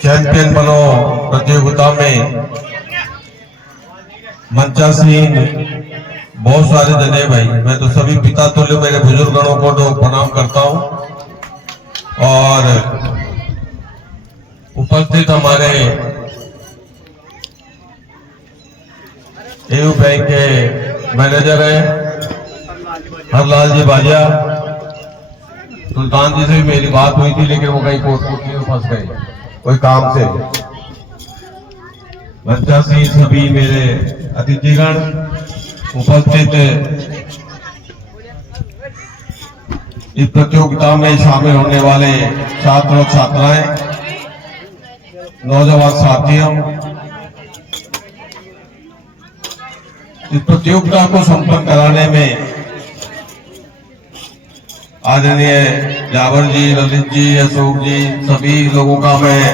Champion बनो प्रतियोगिता में मंचासीन बहुत सारे जने भाई, मैं तो सभी पिता तुल्य मेरे बुजुर्गों को तो प्रणाम करता हूं। और उपस्थित हमारे एयू बैंक के मैनेजर हैं हरलाल जी बाजिया, सुल्तान जी से भी मेरी बात हुई थी लेकिन वो कहीं कोर्ट में फंस गए कोई काम से। मंचासीन सभी मेरे अतिथिगण, उपस्थित इस प्रतियोगिता में शामिल होने वाले छात्र और छात्राएं, नौजवान साथियों, इस प्रतियोगिता को संपन्न कराने में आदरणीय जावर जी, ललित जी, अशोक जी, सभी लोगों का मैं,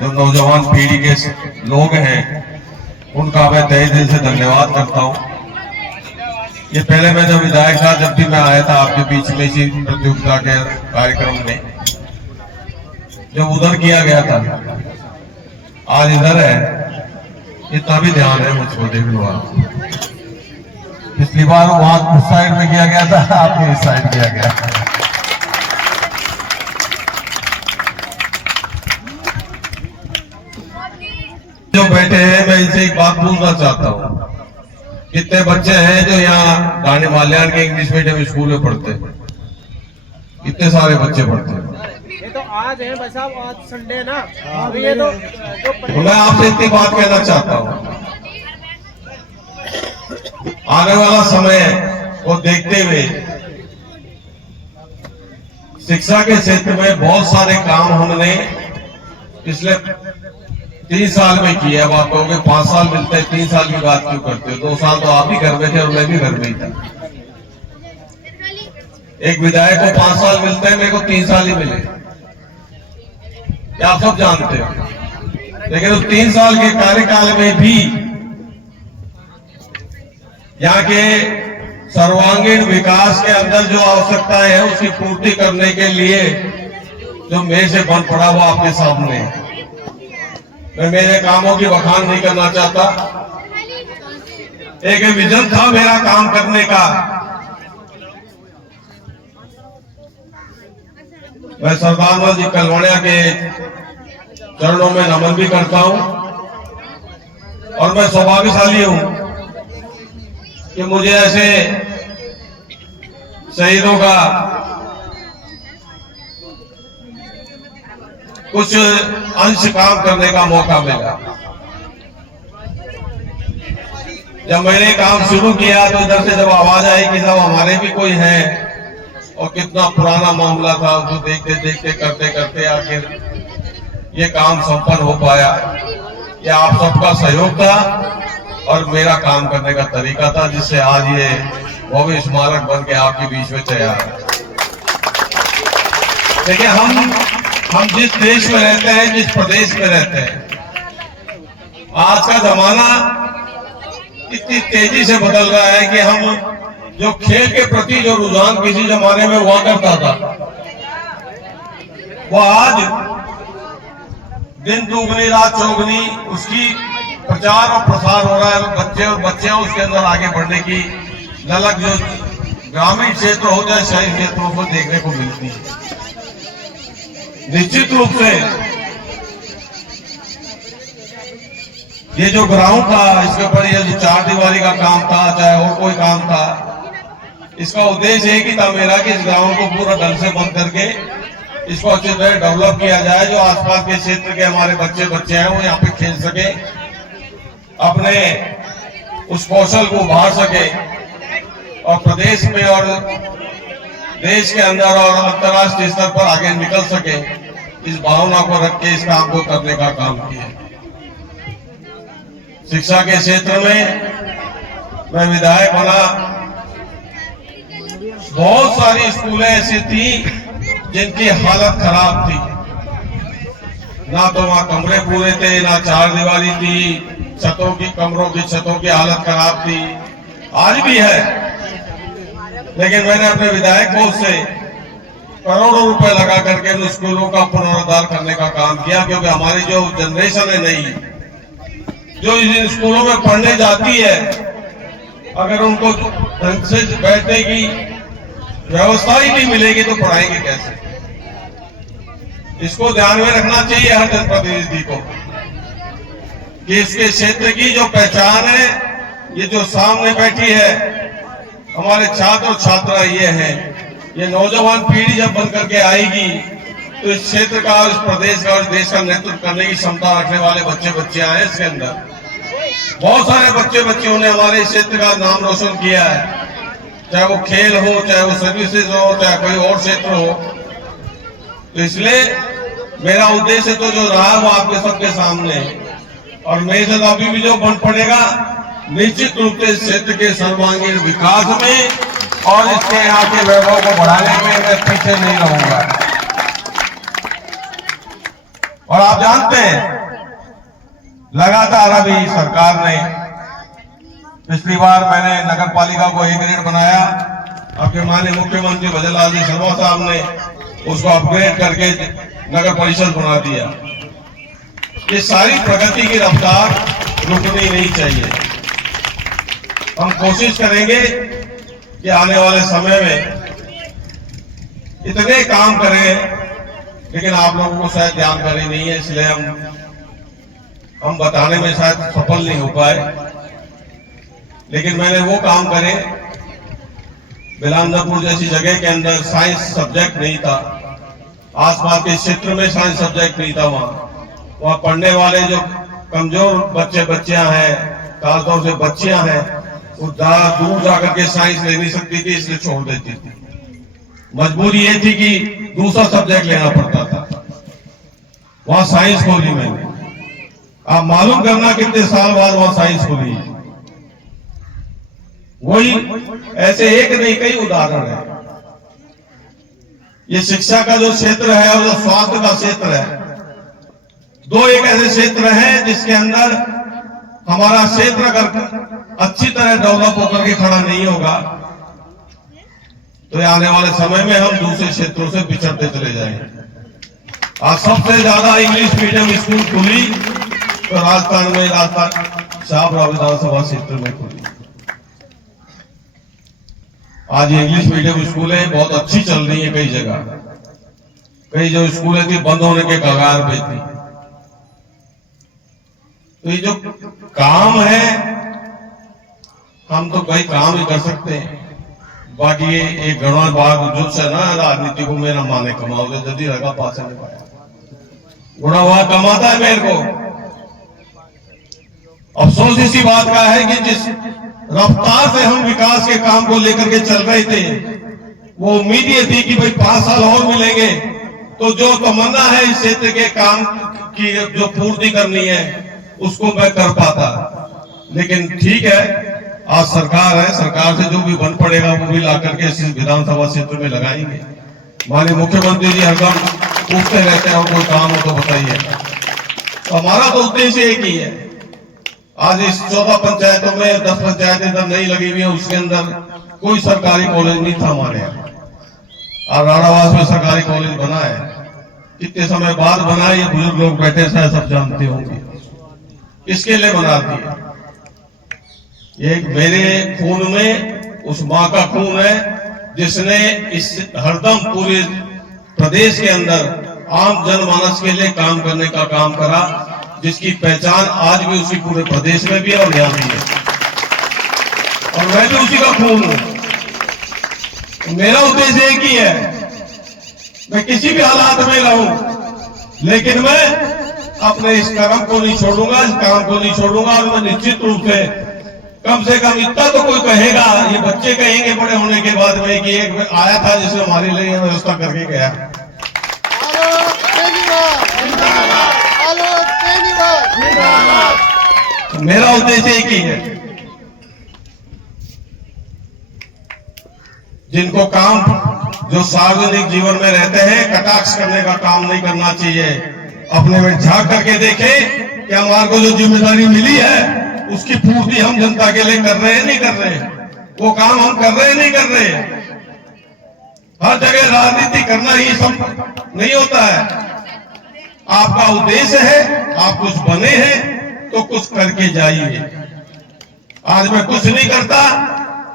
जो नौजवान पीढ़ी के लोग हैं उनका मैं तहे दिल से धन्यवाद करता हूं। ये पहले मैं जब विधायक था, जब भी मैं आया था आपके बीच में इसी प्रतियोगिता के कार्यक्रम में, जब उधर किया गया था, आज इधर है, इतना भी ध्यान है मुझको, देख लो आप। पिछली बार वहां उस साइड में किया गया था, आपके इस साइड किया गया। जो बैठे हैं, मैं इनसे एक बात पूछना चाहता हूँ, कितने बच्चे हैं जो यहाँ रानी माल्याण के इंग्लिश मीडियम स्कूल में पढ़ते हैं? कितने सारे बच्चे पढ़ते हैं? ये तो आज है भाई साहब, आज संडे ना, ये तो मैं आपसे इतनी बात कहना चाहता हूँ, आने वाला समय को देखते हुए शिक्षा के क्षेत्र में बहुत सारे काम हमने पिछले 3 साल में किया। अब आप कहोगे 5 साल मिलते हैं, 3 साल की बात क्यों करते हो? 2 साल तो आप भी घर में थे और मैं भी घर में ही था। एक विधायक को 5 साल मिलते हैं, मेरे को 3 साल ही मिले, क्या आप सब जानते हो। लेकिन उस 3 साल के कार्यकाल में भी यहाँ के सर्वांगीण विकास के अंदर जो आवश्यकताएं है उसकी पूर्ति करने के लिए जो मेरे से बन पड़ा वो आपके सामने है। मैं मेरे कामों की बखान नहीं करना चाहता, एक विजन था मेरा काम करने का। मैं सरदार जी कलवाड़िया के चरणों में नमन भी करता हूं और मैं सौभाग्यशाली हूं कि मुझे ऐसे शहीदों का कुछ अंश काम करने का मौका मिला। जब मैंने काम शुरू किया तो इधर से जब आवाज आई कि साहब हमारे भी कोई है, और कितना पुराना मामला था, उसको देखते देखते करते करते आखिर ये काम संपन्न हो पाया। ये आप सबका सहयोग था और मेरा काम करने का तरीका था, जिससे आज ये भव्य स्मारक बन के आपके बीच में तैयार है। देखिए, हम जिस देश में रहते हैं, जिस प्रदेश में रहते हैं, आज का जमाना इतनी तेजी से बदल रहा है कि हम जो खेल के प्रति जो रुझान किसी जमाने में हुआ करता था, वो आज दिन दुगनी रात चौगनी उसकी प्रचार और प्रसार हो रहा है। बच्चे और बच्चियां उसके अंदर आगे बढ़ने की ललक जो ग्रामीण क्षेत्र हो चाहे शहरी क्षेत्रों को देखने को मिलती है। निश्चित रूप से ये जो ग्राउंड था, इसके ऊपर ये जो 4 दीवारी का काम था, चाहे और कोई काम था, इसका उद्देश्य एक ही था मेरा कि इस ग्राउंड को पूरा ढंग से बंद करके इसको अच्छी तरह डेवलप किया जाए। जो आसपास के क्षेत्र के हमारे बच्चे हैं वो यहाँ पे खेल सके, अपने उस कौशल को उभार सके और प्रदेश में और देश के अंदर और अंतर्राष्ट्रीय स्तर पर आगे निकल सके। इस भावना को रख के इस काम को करने का काम किया। शिक्षा के क्षेत्र में मैं विधायक बना, बहुत सारी स्कूलें ऐसी थी जिनकी हालत खराब थी, ना तो वहां कमरे पूरे थे, ना 4 दीवारी थी, कमरों की छतों की हालत खराब थी, आज भी है। लेकिन मैंने अपने विधायक कोष से करोड़ों रुपए लगा करके उन स्कूलों का पुनरुद्धार करने का काम किया, क्योंकि हमारी जो जनरेशन है नई, जो इन स्कूलों में पढ़ने जाती है, अगर उनको ढंग से बैठने की व्यवस्था ही नहीं मिलेगी तो पढ़ाएंगे कैसे। इसको ध्यान में रखना चाहिए हर जनप्रतिनिधि को कि इसके क्षेत्र की जो पहचान है, ये जो सामने बैठी है हमारे छात्र और छात्रा ये हैं, ये नौजवान पीढ़ी जब बन करके आएगी तो इस क्षेत्र का, इस प्रदेश का और देश का नेतृत्व करने की क्षमता रखने वाले बच्चे बच्चियां हैं। इसके अंदर बहुत सारे बच्चे बच्चियों ने हमारे इस क्षेत्र का नाम रोशन किया है, चाहे वो खेल हो, चाहे वो सर्विसेज हो, चाहे कोई और क्षेत्र हो। तो इसलिए मेरा उद्देश्य तो जो रहा वो आपके सबके सामने, और मेरे साथ अभी भी जो बन पड़ेगा निश्चित रूप से इस क्षेत्र के सर्वांगीण विकास में और इसके यहाँ के वैभव को बढ़ाने में मैं पीछे नहीं रहूंगा। और आप जानते हैं लगातार अभी सरकार ने, पिछली बार मैंने नगर पालिका को ए ग्रेड बनाया, आपके माननीय मुख्यमंत्री भजनलाल जी शर्मा साहब ने उसको अपग्रेड करके नगर परिषद बना दिया। ये सारी प्रगति की रफ्तार रुकनी नहीं चाहिए। हम कोशिश करेंगे कि आने वाले समय में इतने काम करें, लेकिन आप लोगों को शायद जानकारी नहीं है, इसलिए हम बताने में शायद सफल नहीं हो पाए। लेकिन मैंने वो काम करे, बिलांदापुर जैसी जगह के अंदर साइंस सब्जेक्ट नहीं था, आसपास के क्षेत्र में साइंस सब्जेक्ट नहीं था। वहाँ पढ़ने वाले जो कमजोर बच्चे बच्चियां हैं, खासतौर से बच्चियां हैं, वो दूर जाकर के साइंस ले नहीं सकती थी, इसलिए छोड़ देती थी। मजबूरी ये थी कि दूसरा सब्जेक्ट लेना पड़ता था। वहां साइंस खोली मैंने। आप मालूम करना कितने साल बाद वहां साइंस खोली। वही ऐसे एक नहीं कई उदाहरण है। ये शिक्षा का जो क्षेत्र है और जो स्वास्थ्य का क्षेत्र है, दो एक ऐसे क्षेत्र हैं जिसके अंदर हमारा क्षेत्र अगर अच्छी तरह डेवलप होकर के खड़ा नहीं होगा तो आने वाले समय में हम दूसरे क्षेत्रों से पिछड़ते चले जाएंगे। आज सबसे ज्यादा इंग्लिश मीडियम स्कूल खुली तो राजस्थान में, राजस्थान शाहपुरा विधानसभा क्षेत्र में खुली। आज इंग्लिश मीडियम स्कूलें बहुत अच्छी चल रही है कई जगह। कई जो स्कूलें थी बंद होने के कगार पे थी। तो ये जो काम है, हम तो कई काम ही कर सकते हैं। बाकी ये एक गणवा बाग जो से ना राजनीति को मेरा माने कमाओ जल्दी लगा पास नहीं पाया गुणा हुआ कमाता है मेरे को। अफसोस इसी बात का है कि जिस रफ्तार से हम विकास के काम को लेकर के चल रहे थे, वो उम्मीद ये थी कि भाई 5 साल और मिलेंगे तो जो तमन्ना है इस क्षेत्र के काम की जो पूर्ति करनी है उसको मैं कर पाता। लेकिन ठीक है, आज सरकार है, सरकार से जो भी बन पड़ेगा वो भी ला करके इस विधानसभा क्षेत्र में लगाएंगे। माननीय मुख्यमंत्री जी हरदम पूछते रहते हैं और कोई काम हो तो बताइए। तो हमारा तो उद्देश्य एक ही है। आज इस 14 पंचायतों में 10 पंचायतें इधर नहीं लगी हुई है, उसके अंदर कोई सरकारी कॉलेज नहीं था हमारे यहाँ। और राणावास में सरकारी कॉलेज बना है, कितने समय बाद बना है, ये बुजुर्ग लोग बैठे शायद सब जानते होंगे। इसके लिए बना दिया। ये मेरे खून में उस माँ का खून है जिसने इस हरदम पूरे प्रदेश के अंदर आम जनमानस के लिए काम करने का काम करा, जिसकी पहचान आज भी उसी पूरे प्रदेश में भी है और यहाँ भी है। और मैं भी उसी का खून हूं। मेरा उद्देश्य एक ही है, मैं किसी भी हालात में रहूं, लेकिन मैं अपने इस कर्म को नहीं छोड़ूंगा, इस काम को नहीं छोड़ूंगा। और मैं निश्चित रूप से कम इतना तो कोई कहेगा, ये बच्चे कहेंगे बड़े होने के बाद में कि एक आया था जिसने हमारे लिए व्यवस्था करके गया। मेरा उद्देश्य एक ही है, जिनको काम जो सार्वजनिक जीवन में रहते हैं कटाक्ष करने का काम नहीं करना चाहिए। अपने में झांक करके देखें कि हमारे को जो जिम्मेदारी मिली है उसकी पूर्ति हम जनता के लिए कर रहे हैं नहीं कर रहे हैं, वो काम हम कर रहे हैं नहीं कर रहे हैं। हर जगह राजनीति करना ही सब नहीं होता है। आपका उद्देश्य है, आप कुछ बने हैं तो कुछ करके जाइए। आज मैं कुछ नहीं करता,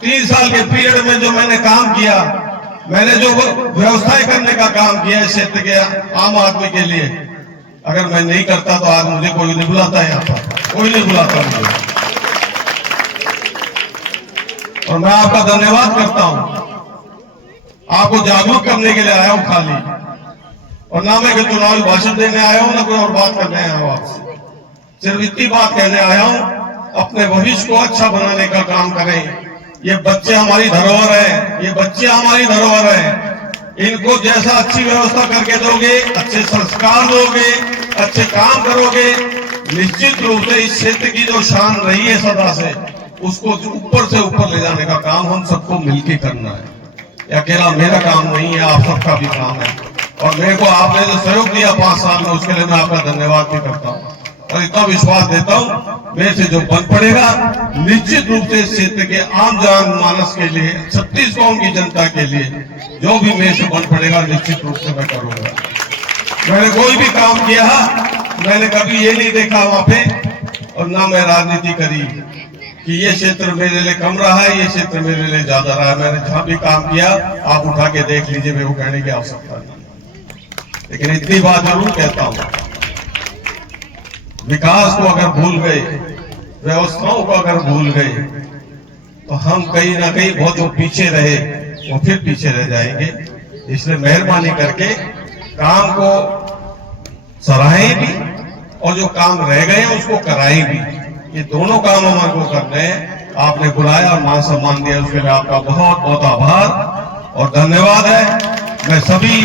3 साल के पीरियड में जो मैंने काम किया, मैंने जो व्यवस्थाएं करने का काम किया इस क्षेत्र के आम आदमी के लिए, अगर मैं नहीं करता तो आज मुझे कोई नहीं बुलाता है, यहाँ पर कोई नहीं बुलाता मुझे। और मैं आपका धन्यवाद करता हूं। आपको जागरूक करने के लिए आया हूं खाली, और ना मैं कोई चुनावी भाषण देने आया हूं, ना कोई और बात करने आया हूं आपसे। सिर्फ इतनी बात कहने आया हूं, अपने भविष्य को अच्छा बनाने का काम करें। ये बच्चे हमारी धरोहर है, ये बच्चे हमारी धरोहर है। इनको जैसा अच्छी व्यवस्था करके दोगे, अच्छे संस्कार दोगे, अच्छे काम करोगे, निश्चित रूप से इस क्षेत्र की जो शान रही है सदा से, उसको ऊपर से ऊपर ले जाने का काम हम सबको मिलकर करना है। ये अकेला मेरा काम नहीं है, आप सबका भी काम है। और मेरे को आपने जो सहयोग दिया 5 साल में, उसके लिए मैं आपका धन्यवाद भी करता हूँ। और इतना विश्वास देता हूं, मेरे से जो बन पड़ेगा निश्चित रूप से इस क्षेत्र के आम जन मानस के लिए, 36 कौम की जनता के लिए जो भी मेरे से बन पड़ेगा निश्चित रूप से मैं करूंगा। मैंने कोई भी काम किया, मैंने कभी ये नहीं देखा वहां पे, और ना मैं राजनीति करी कि ये क्षेत्र मेरे लिए कम रहा है, ये क्षेत्र मेरे लिए ज्यादा रहा है। मैंने जहां भी काम किया आप उठा के देख लीजिए, मेरे को कहने की आवश्यकता नहीं। लेकिन इतनी बात जरूर कहता हूं, विकास को अगर भूल गए, व्यवस्थाओं को अगर भूल गए, तो हम कहीं ना कहीं बहुत जो पीछे रहे वो फिर पीछे रह जाएंगे। इसलिए मेहरबानी करके काम को सराहें भी, और जो काम रह गए हैं उसको कराएं भी। ये दोनों काम हमारे को करने हैं। आपने बुलाया और मान सम्मान दिया, उसके लिए आपका बहुत बहुत आभार और धन्यवाद है। मैं सभी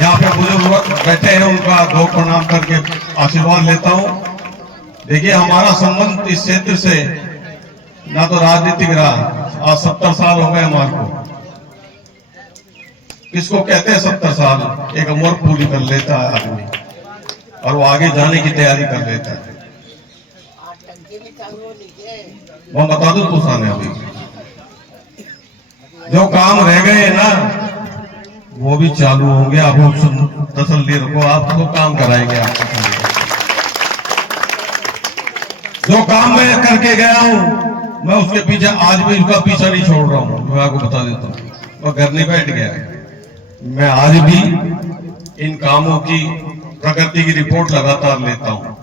यहाँ पे बुजुर्ग बैठे हैं उनका दो प्रणाम करके आशीर्वाद लेता हूँ। देखिए, हमारा संबंध इस क्षेत्र से ना तो राजनीतिक रहा, आज 70 साल हो गए हमारे को। किसको कहते हैं 70 साल? एक उम्र पूरी कर लेता है आदमी और वो आगे जाने की तैयारी कर लेता है। मैं बता दूं तुसाने, अभी जो काम रह गए ना वो भी चालू होंगे। आप तसल्ली रखो, आपको काम कराएंगे। आपको जो काम मैं करके गया हूं, मैं उसके पीछे आज भी उसका पीछा नहीं छोड़ रहा हूं। मैं आपको बता देता हूं, मैं घर नहीं बैठ गया, मैं आज भी इन कामों की प्रगति की रिपोर्ट लगातार लेता हूं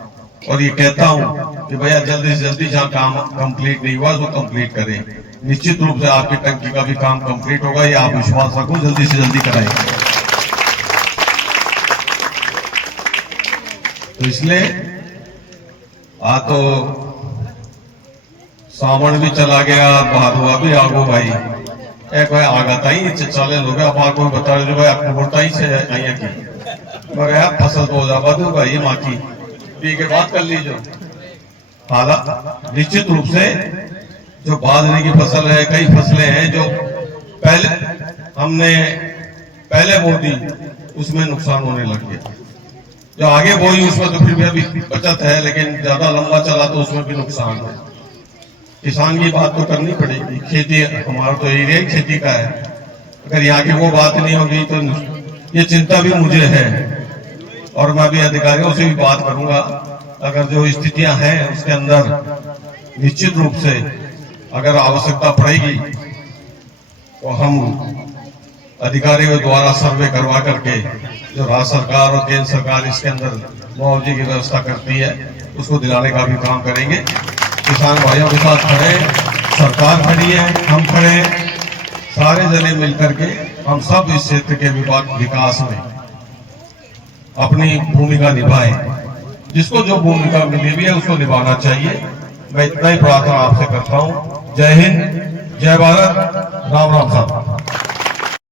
और ये कहता हूं कि भैया जल्दी से जल्दी जहां काम कंप्लीट नहीं हुआ उसको कंप्लीट करें। निश्चित रूप से आपकी टंकी का भी काम कंप्लीट होगा, ये आप विश्वास रखो, जल्दी से जल्दी कराएंगे। तो इसलिए आ तो सावन भी चला गया, भादुआ भी आगो भाई, एक भाई आगा ताई चाले लोग आप आपको बता रहे भाई अक्टूबर ताई से आइया की मगर फसल तो जा बदू भाई माँ की पी के बात कर लीजिए। हालांकि निश्चित रूप से जो बाजरे की फसल है, कई फसलें हैं जो हमने पहले बो दी, उसमें नुकसान होने लग गया। जो आगे बोई उसमें तो फिर भी अभी बचत है, लेकिन ज्यादा लंबा चला तो उसमें भी नुकसान है। किसान की बात तो करनी पड़ेगी, खेती हमारा तो एरिया ही खेती का है। अगर यहाँ की वो बात नहीं होगी तो ये चिंता भी मुझे है और मैं भी अधिकारियों से भी बात करूंगा। अगर जो स्थितियां हैं उसके अंदर निश्चित रूप से अगर आवश्यकता पड़ेगी तो हम अधिकारियों द्वारा सर्वे करवा करके जो राज्य सरकार और केंद्र सरकार इसके अंदर मुआवजे की व्यवस्था करती है उसको दिलाने का भी काम करेंगे। किसान भाइयों के साथ खड़े, सरकार खड़ी है, हम खड़े हैं, सारे जने मिलकर के हम सब इस क्षेत्र के विकास में अपनी भूमिका निभाएं। जिसको जो भूमिका मिली हुई है उसको निभाना चाहिए। मैं इतना ही प्रार्थना आपसे करता हूं। जय हिंद, जय भारत, राम राम साहब।